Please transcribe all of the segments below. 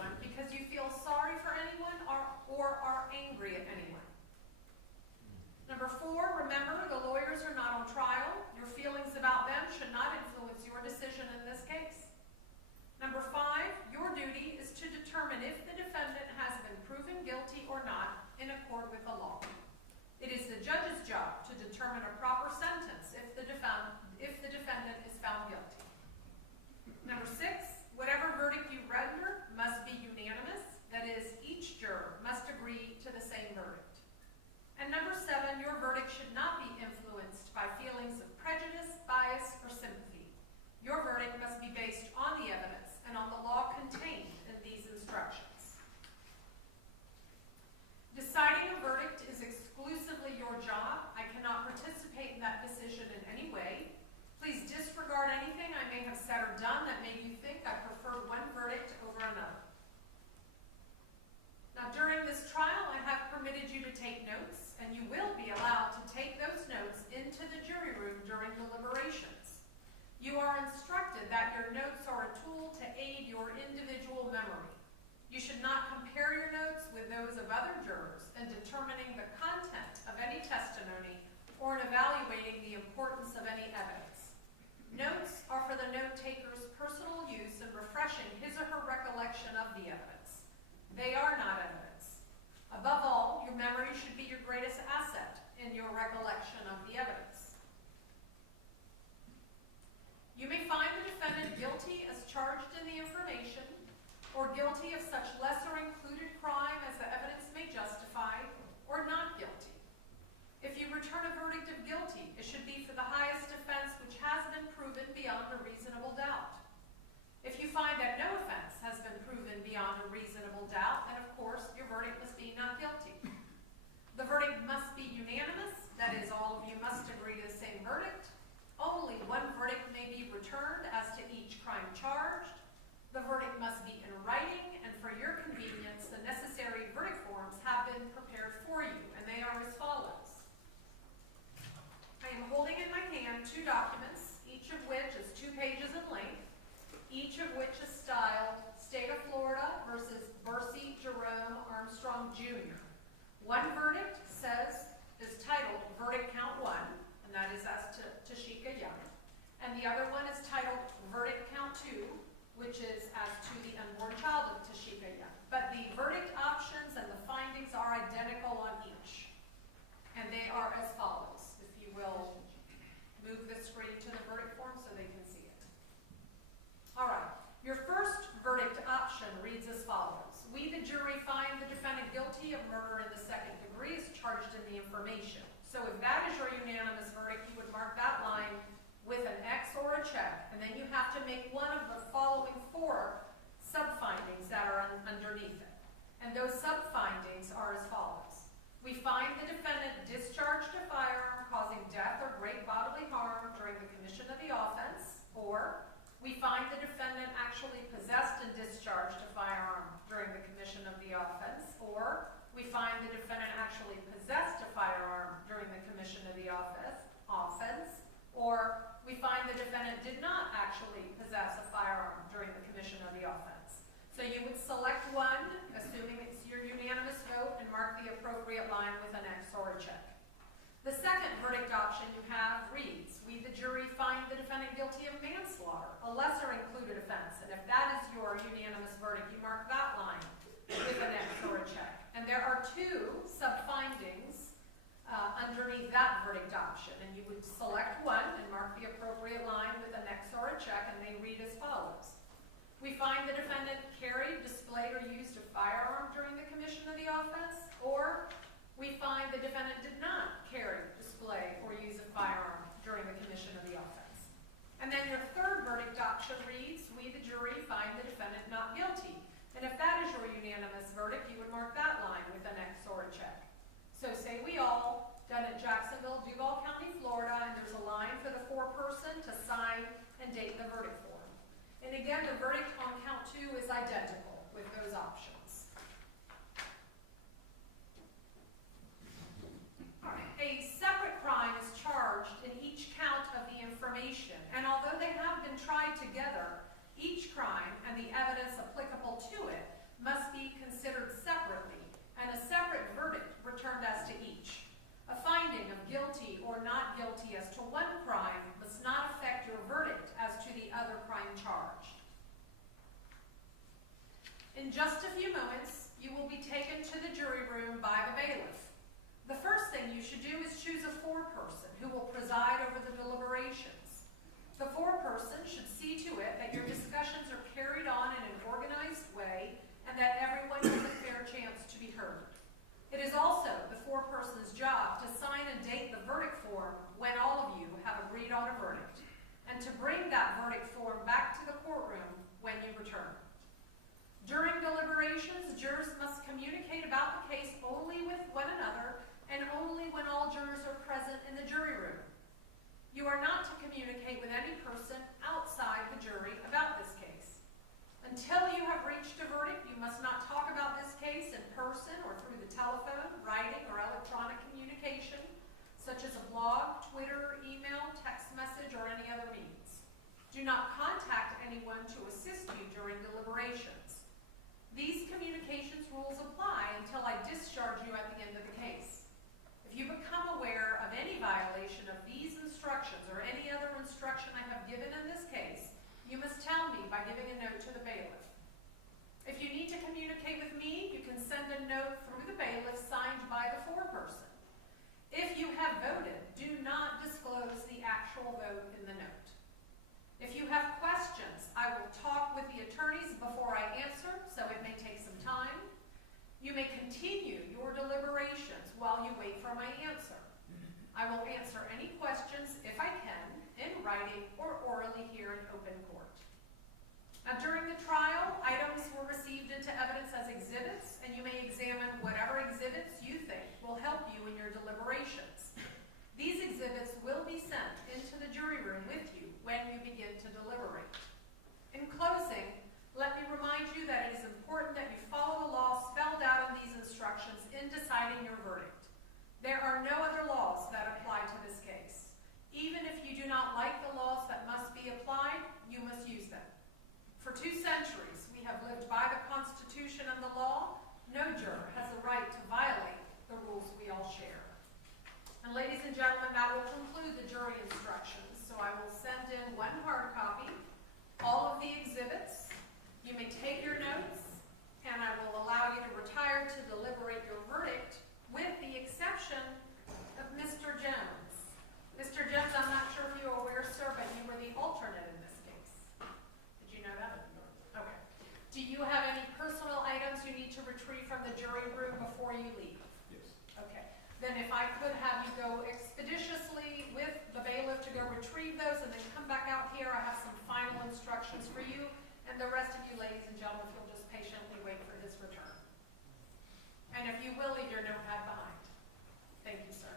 anyone because you feel sorry for anyone or are angry at anyone. Number 4, remember, the lawyers are not on trial. Your feelings about them should not influence your decision in this case. Number 5, your duty is to determine if the defendant has been proven guilty or not in accord with the law. It is the judge's job to determine a proper sentence if the defendant is found guilty. Number 6, whatever verdict you render must be unanimous. That is, each juror must agree to the same verdict. And number 7, your verdict should not be influenced by feelings of prejudice, bias, or sympathy. Your verdict must be based on the evidence and on the law contained in these instructions. Deciding a verdict is exclusively your job. I cannot participate in that decision in any way. Please disregard anything I may have said or done that made you think I preferred one verdict over another. Now, during this trial, I have permitted you to take notes, and you will be allowed to take those notes into the jury room during deliberations. You are instructed that your notes are a tool to aid your individual memory. You should not compare your notes with those of other jurors in determining the content of any testimony or in evaluating the importance of any evidence. Notes are for the note-taker's personal use in refreshing his or her recollection of the evidence. They are not evidence. Above all, your memory should be your greatest asset in your recollection of the evidence. You may find the defendant guilty as charged in the information, or guilty of such lesser included crime as the evidence may justify, or not guilty. If you return a verdict of guilty, it should be for the highest offense which has been proven beyond a reasonable doubt. If you find that no offense has been proven beyond a reasonable doubt, then of course your verdict must be not guilty. The verdict must be unanimous, that is, all of you must agree to the same verdict. Only one verdict may be returned as to each crime charged. The verdict must be in writing, and for your convenience, the necessary verdict forms have been prepared for you, and they are as follows. I am holding in my hand 2 documents, each of which is 2 pages in length, each of which is styled State of Florida versus Bursey Armstrong Jr. One verdict is titled Verdict Count 1, and that is as to Tasheka Young. And the other one is titled Verdict Count 2, which is as to the unborn child of Tasheka Young. But the verdict options and the findings are identical on each. And they are as follows. If you will move the screen to the verdict form so they can see it. All right. Your first verdict option reads as follows. We, the jury, find the defendant guilty of murder in the 2nd degree as charged in the information. So if that is your unanimous verdict, you would mark that line with an X or a check, and then you have to make one of the following 4 sub-findings that are underneath it. And those sub-findings are as follows. We find the defendant discharged a firearm causing death or great bodily harm during the commission of the offense, or we find the defendant actually possessed and discharged a firearm during the commission of the offense, or we find the defendant actually possessed a firearm during the commission of the offense, or we find the defendant did not actually possess a firearm during the commission of the offense. So you would select one, assuming it's your unanimous vote, and mark the appropriate line with an X or a check. The second verdict option you have reads, we, the jury, find the defendant guilty of manslaughter, a lesser included offense. And if that is your unanimous verdict, you mark that line with an X or a check. And there are 2 sub-findings underneath that verdict option. And you would select one and mark the appropriate line with an X or a check, and they read as follows. We find the defendant carried, displayed, or used a firearm during the commission of the offense, or we find the defendant did not carry, display, or use a firearm during the commission of the offense. And then your third verdict option reads, we, the jury, find the defendant not guilty. And if that is your unanimous verdict, you would mark that line with an X or a check. So say we all, done at Jacksonville, Duval County, Florida, and there's a line for the 4-person to sign and date the verdict form. And again, the verdict on count 2 is identical with those options. A separate crime is charged in each count of the information, and although they have been tried together, each crime and the evidence applicable to it In just a few moments, you will be taken to the jury room by the bailiff. The first thing you should do is choose a foreperson who will preside over the deliberations. The foreperson should see to it that your discussions are carried on in an organized way and that everyone has a fair chance to be heard. It is also the foreperson's job to sign and date the verdict form when all of you have agreed on a verdict, and to bring that verdict form back to the courtroom when you return. During deliberations, jurors must communicate about the case only with one another and only when all jurors are present in the jury room. You are not to communicate with any person outside the jury about this case. Until you have reached a verdict, you must not talk about this case in person or through the telephone, writing, or electronic communication, such as a blog, Twitter, email, text message, or any other means. Do not contact anyone to assist you during deliberations. These communications rules apply until I discharge you at the end of the case. If you become aware of any violation of these instructions or any other instruction I have given in this case, you must tell me by giving a note to the bailiff. If you need to communicate with me, you can send a note through the bailiff signed by the foreperson. If you have voted, do not disclose the actual vote in the note. If you have questions, I will talk with the attorneys before I answer, so it may take some time. You may continue your deliberations while you wait for my answer. I will answer any questions, if I can, in writing or orally here in open court. Now, during the trial, items were received into evidence as exhibits, and you may examine whatever exhibits you think will help you in your deliberations. These exhibits will be sent into the jury room with you when you begin to deliberate. In closing, let me remind you that it is important that you follow the law spelled out in these instructions in deciding your verdict. There are no other laws that apply to this case. Even if you do not like the laws that must be applied, you must use them. For 2 centuries, we have lived by the Constitution and the law. No juror has the right to violate the rules we all share. And ladies and gentlemen, that will conclude the jury instructions. So I will send in 1 hard copy, all of the exhibits. You may take your notes, and I will allow you to retire to deliberate your verdict, with the exception of Mr. Jones. Mr. Jones, I'm not sure if you are aware, sir, but you were the alternate in this case. Did you know that? Okay. Do you have any personal items you need to retrieve from the jury room before you leave? Yes. Okay. Then if I could have you go expeditiously with the bailiff to go retrieve those and then come back out here, I have some final instructions for you. And the rest of you, ladies and gentlemen, if you'll just patiently wait for his return. And if you will, leave your notepad behind. Thank you, sir.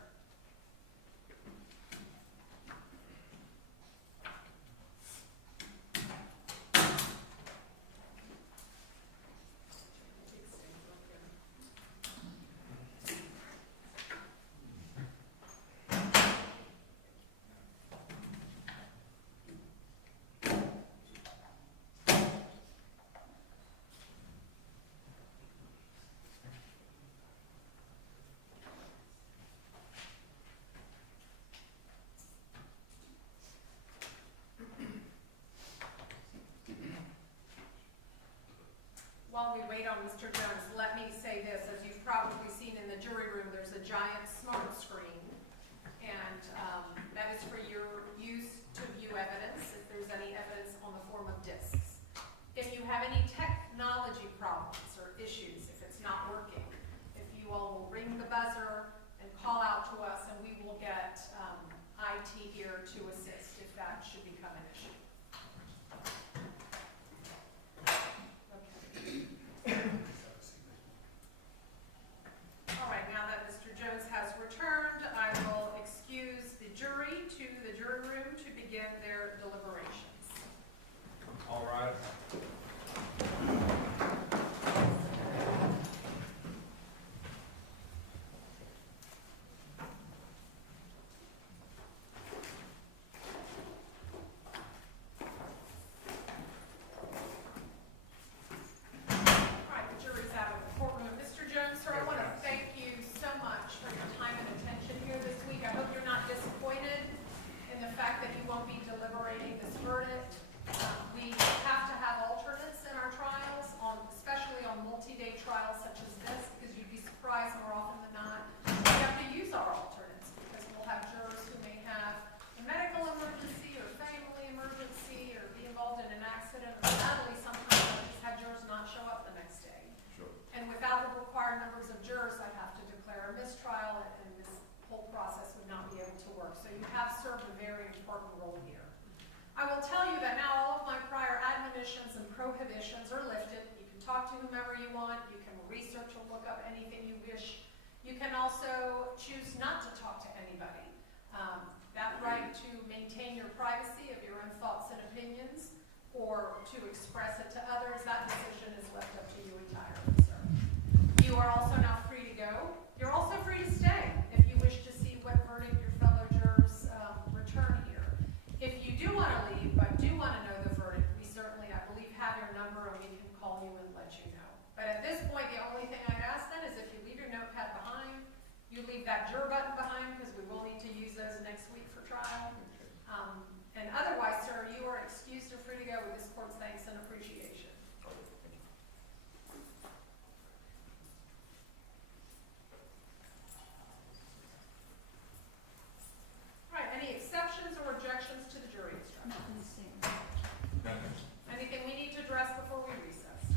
While we wait on Mr. Jones, let me say this. As you've probably seen in the jury room, there's a giant smart screen, and that is for your use to view evidence, if there's any evidence on the form of discs. If you have any technology problems or issues, if it's not working, if you all will ring the buzzer and call out to us, and we will get IT here to assist if that should become an issue. All right, now that Mr. Jones has returned, I will excuse the jury to the jury room to begin their deliberations. All right. multi-day trial such as this, because you'd be surprised more often than not, we have to use our alternates, because we'll have jurors who may have a medical emergency or family emergency or be involved in an accident, or sadly, sometimes I've just had jurors not show up the next day. Sure. And without the required numbers of jurors, I'd have to declare a mistrial, and this whole process would not be able to work. So you have served a very important role here. I will tell you that now all of my prior admonitions and prohibitions are lifted. You can talk to whomever you want. You can research or look up anything you wish. You can also choose not to talk to anybody. That right to maintain your privacy of your own thoughts and opinions, or to express it to others, that decision is left up to you entirely, sir. You are also now free to go. You're also free to stay if you wish to see what verdict your fellow jurors return here. If you do want to leave, but do want to know the verdict, we certainly, I believe, have your number and we can call you and let you know. But at this point, the only thing I'd ask then is if you leave your notepad behind, you leave that juror button behind, because we will need to use those next week for trial. And otherwise, sir, you are excused or free to go with this court's thanks and appreciation. All right, any exceptions or objections to the jury instruction? Nothing. Anything we need to address before we recess?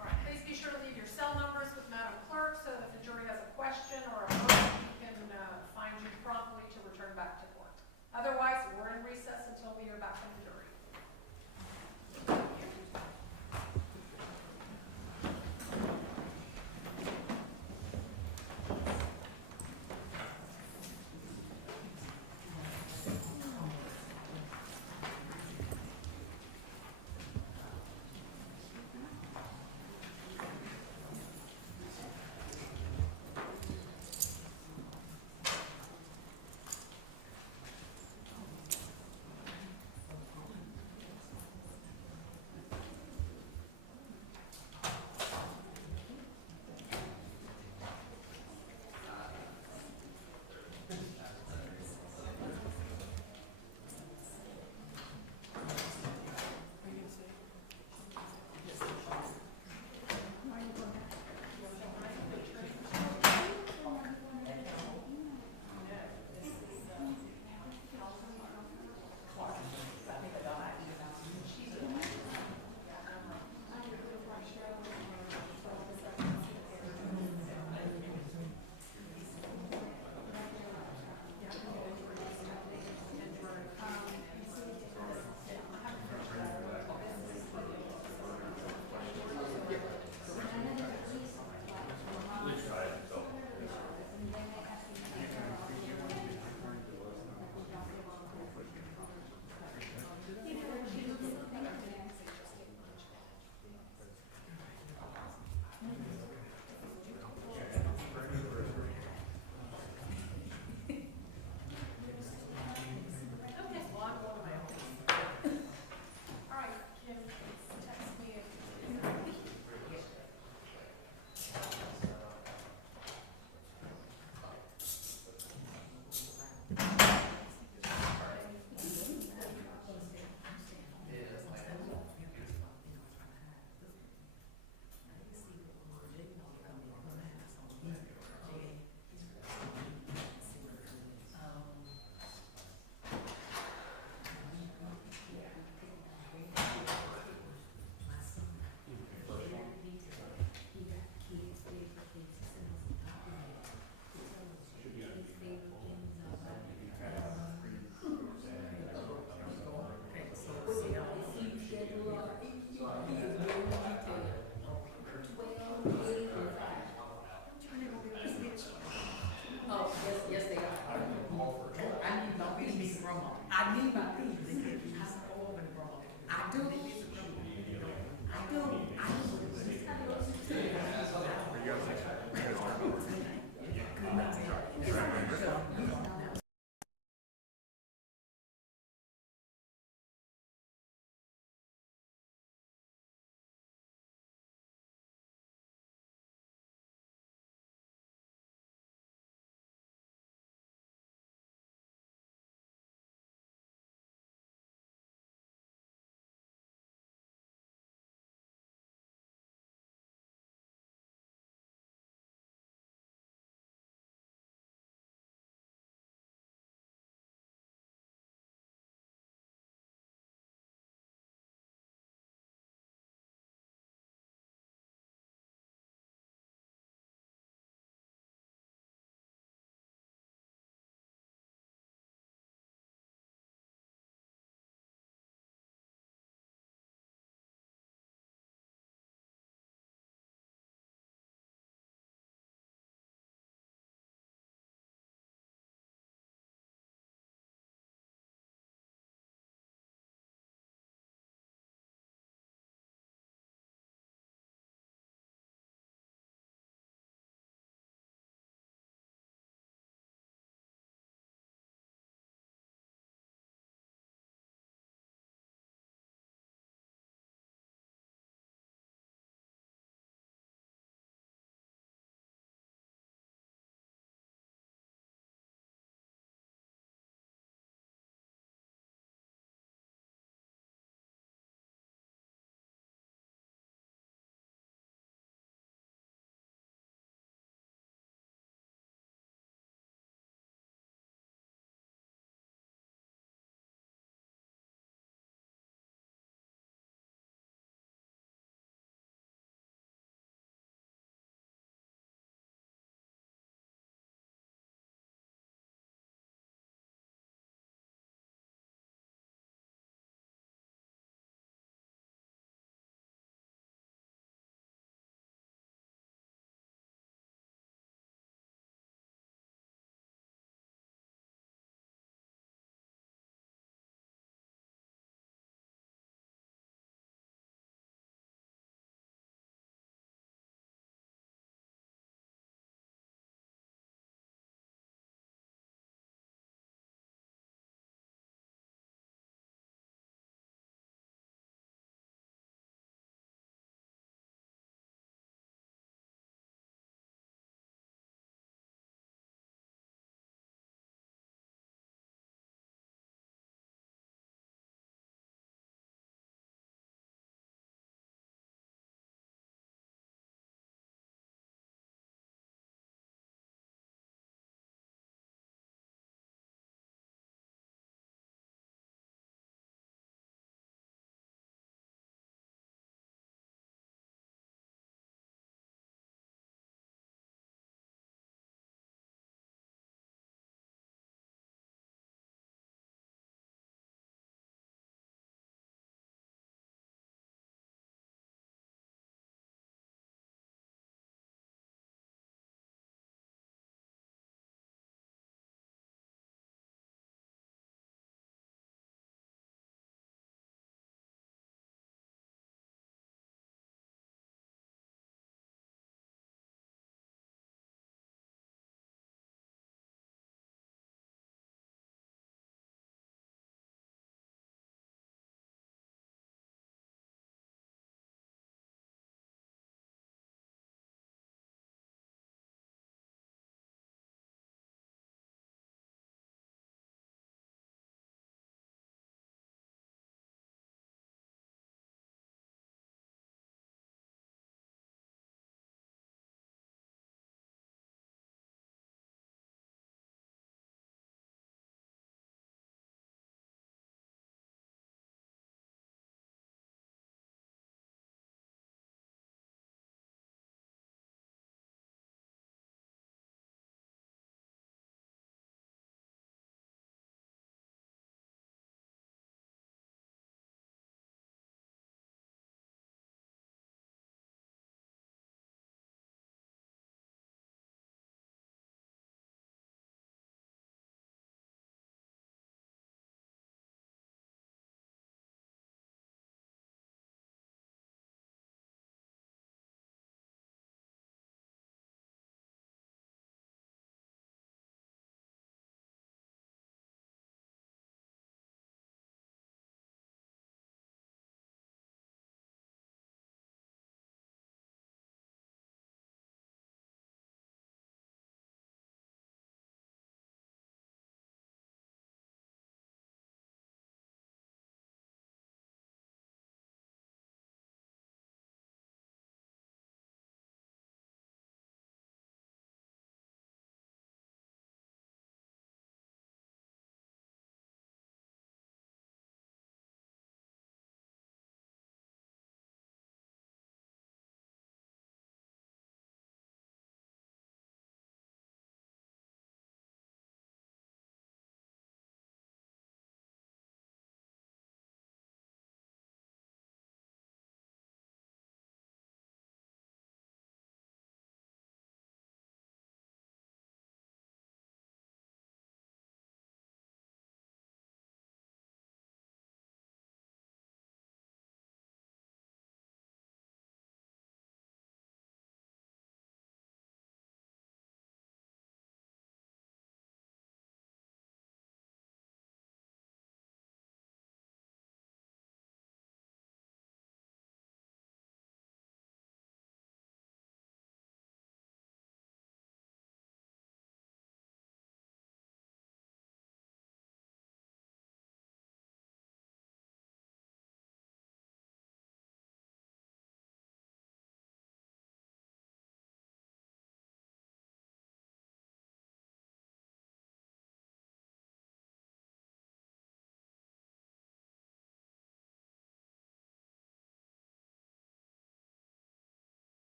All right, please be sure to leave your cell numbers with Madam Clerk so that if the jury has a question or a verdict, we can find you promptly to return back to court. Otherwise, we're in recess until we hear back from the jury.